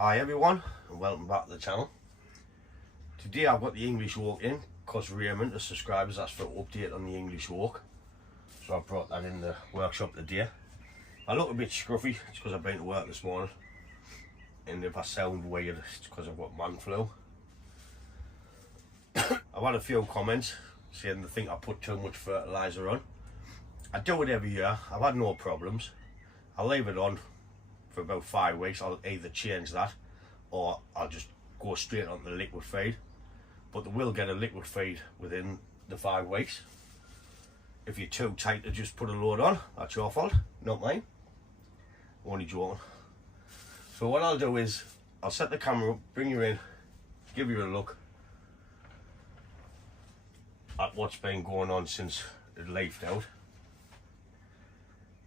Hi everyone and welcome back to the channel. Today I've got the English walk in because Raymond, the subscribers, asked for an update on the English walk. So I brought that in the workshop today. I look a bit scruffy, it's because I've been to work this morning. And if I sound weird, it's because I've got man flu. I've had a few comments saying they think I put too much fertiliser on. I do it every year, I've had no problems. I leave it on for about 5 weeks. I'll either change that or I'll just go straight on the liquid feed, but they will get a liquid feed within the 5 weeks. If you're too tight to just put a load on, that's your fault, not mine. Only joking. So what I'll do is I'll set the camera up, bring you in, give you a look at what's been going on since it leafed out.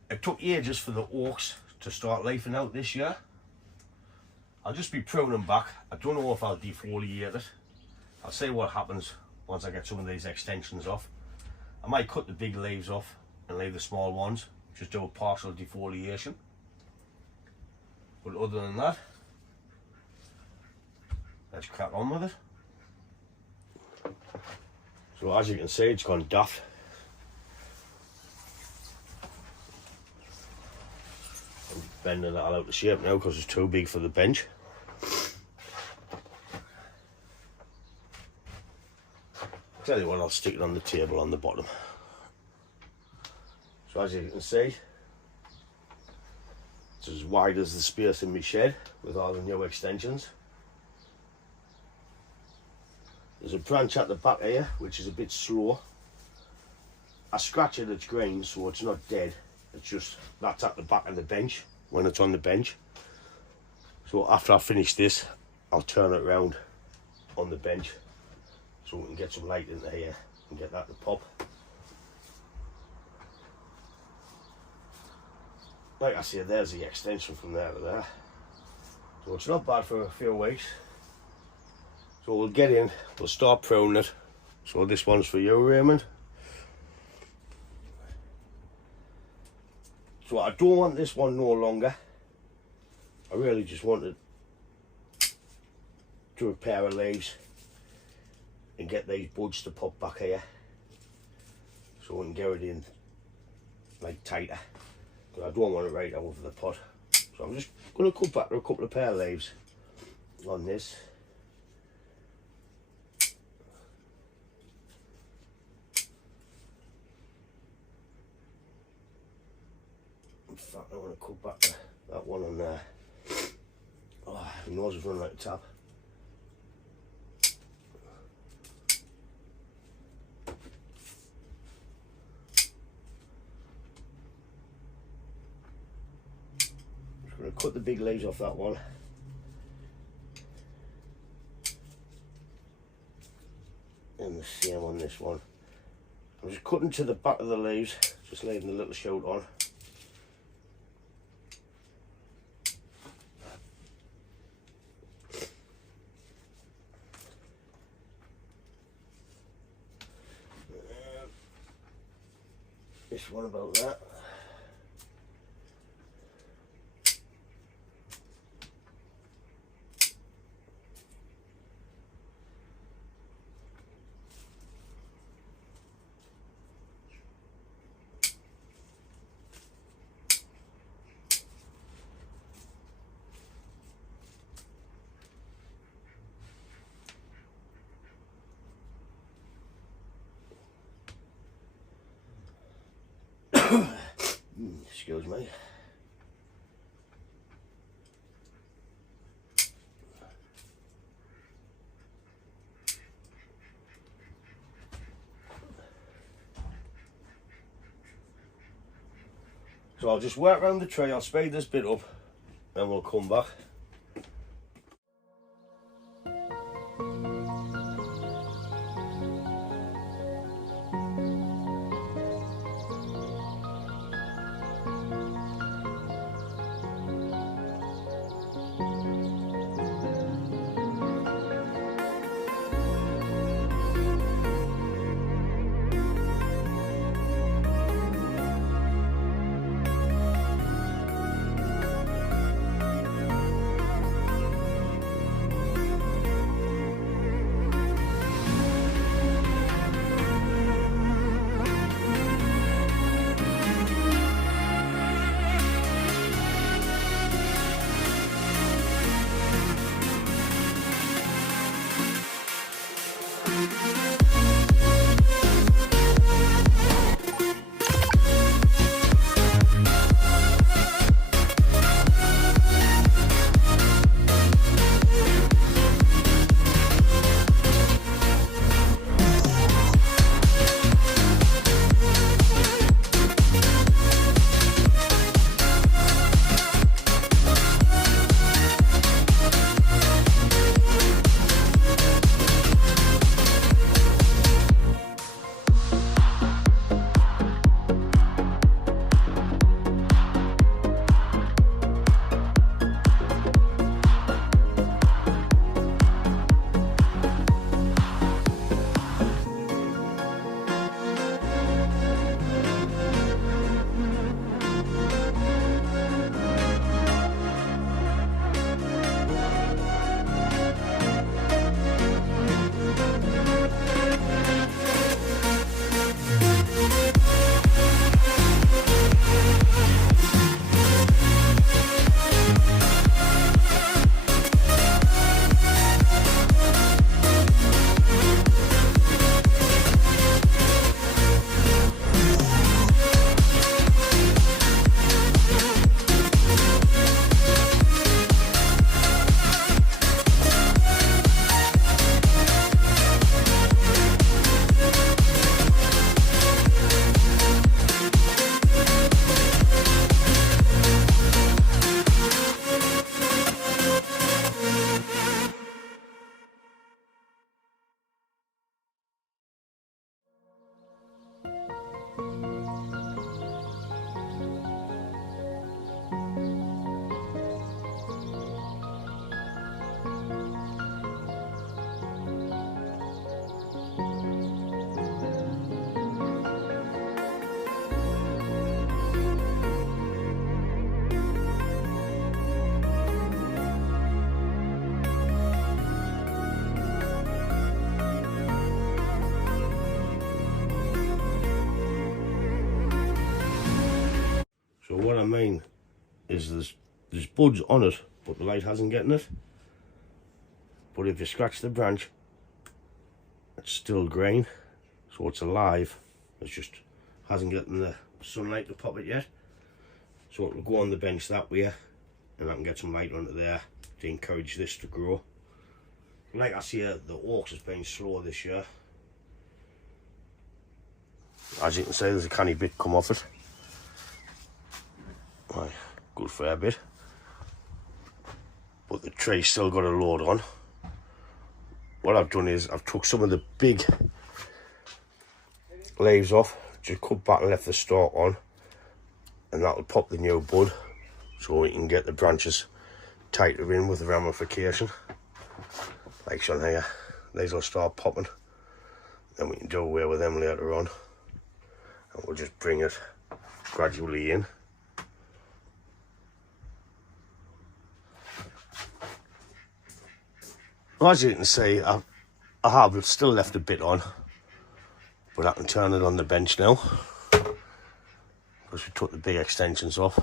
It took ages for the oaks to start leafing out this year. I'll just be pruning back. I don't know if I'll defoliate it. I'll see what happens once I get some of these extensions off. I might cut the big leaves off and leave the small ones, just do a partial defoliation. But other than that, let's crack on with it. So as you can see, it's gone daft. I'm bending it all out of shape now because it's too big for the bench. Tell you what, I'll stick it on the table on the bottom. So as you can see, it's as wide as the space in my shed with all the new extensions. There's a branch at the back here which is a bit slow. I scratch it, it's green, so it's not dead. It's just, that's at the back of the bench when it's on the bench. So after I finish this, I'll turn it around on the bench so we can get some light into here and get that to pop. Like I said, there's the extension from there to there. So it's not bad for a few weeks. So we'll get in, we'll start pruning it. So this one's for you, Raymond. So I don't want this one no longer. I really just wanted to do a pair of leaves and get these buds to pop back here so we can get it in like tighter. But I don't want it right over the pot. So I'm just going to cut back to a couple of pair of leaves on this. In fact, I want to cut back that one on there. Oh, my nose is running like a tap. Just going to cut the big leaves off that one. And the same on this one. I'm just cutting to the back of the leaves, just leaving the little shoot on. This one about that. Excuse me. So I'll just work around the tree, I'll speed this bit up and we'll come back. mean is there's buds on it, but the light hasn't getting it. But if you scratch the branch, it's still green, so it's alive. It just hasn't gotten the sunlight to pop it yet. So it will go on the bench that way, and I can get some light onto there to encourage this to grow. Like I say, the oaks has been slow this year. As you can see, there's a canny bit come off it. Right, good fair bit. But the tree's still got a load on. What I've done is I've took some of the big leaves off, just cut back and left the stalk on, and that'll pop the new bud, so we can get the branches tighter in with the ramification. Like on here, these will start popping, then we can do away with them later on, and we'll just bring it gradually in. Well, as you can see, I have still left a bit on, but I can turn it on the bench now because we took the big extensions off.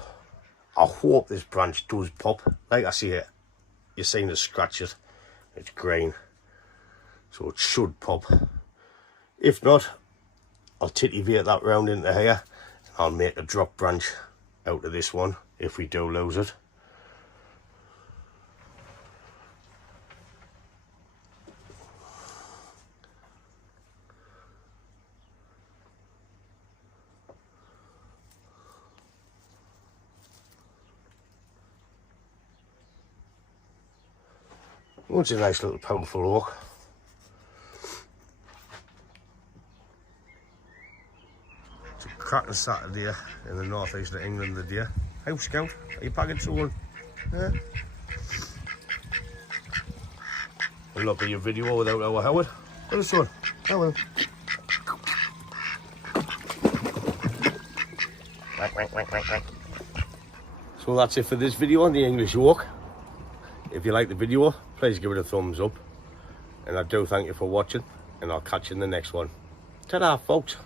I hope this branch does pop. Like I see it, you're seeing the scratch it. It's green, so it should pop. If not, I'll titivate that round into here. I'll make a drop branch out of this one if we do lose it. Oh, it's a nice little powerful oak. It's a cracking Saturday in the northeast of England today. House Scout, are you packing someone? Yeah. We'll not be your video without our Howard. What is son? Howard. So that's it for this video on the English oak. If you like the video, please give it a thumbs up. And I do thank you for watching, and I'll catch you in the next one. Ta-da, folks.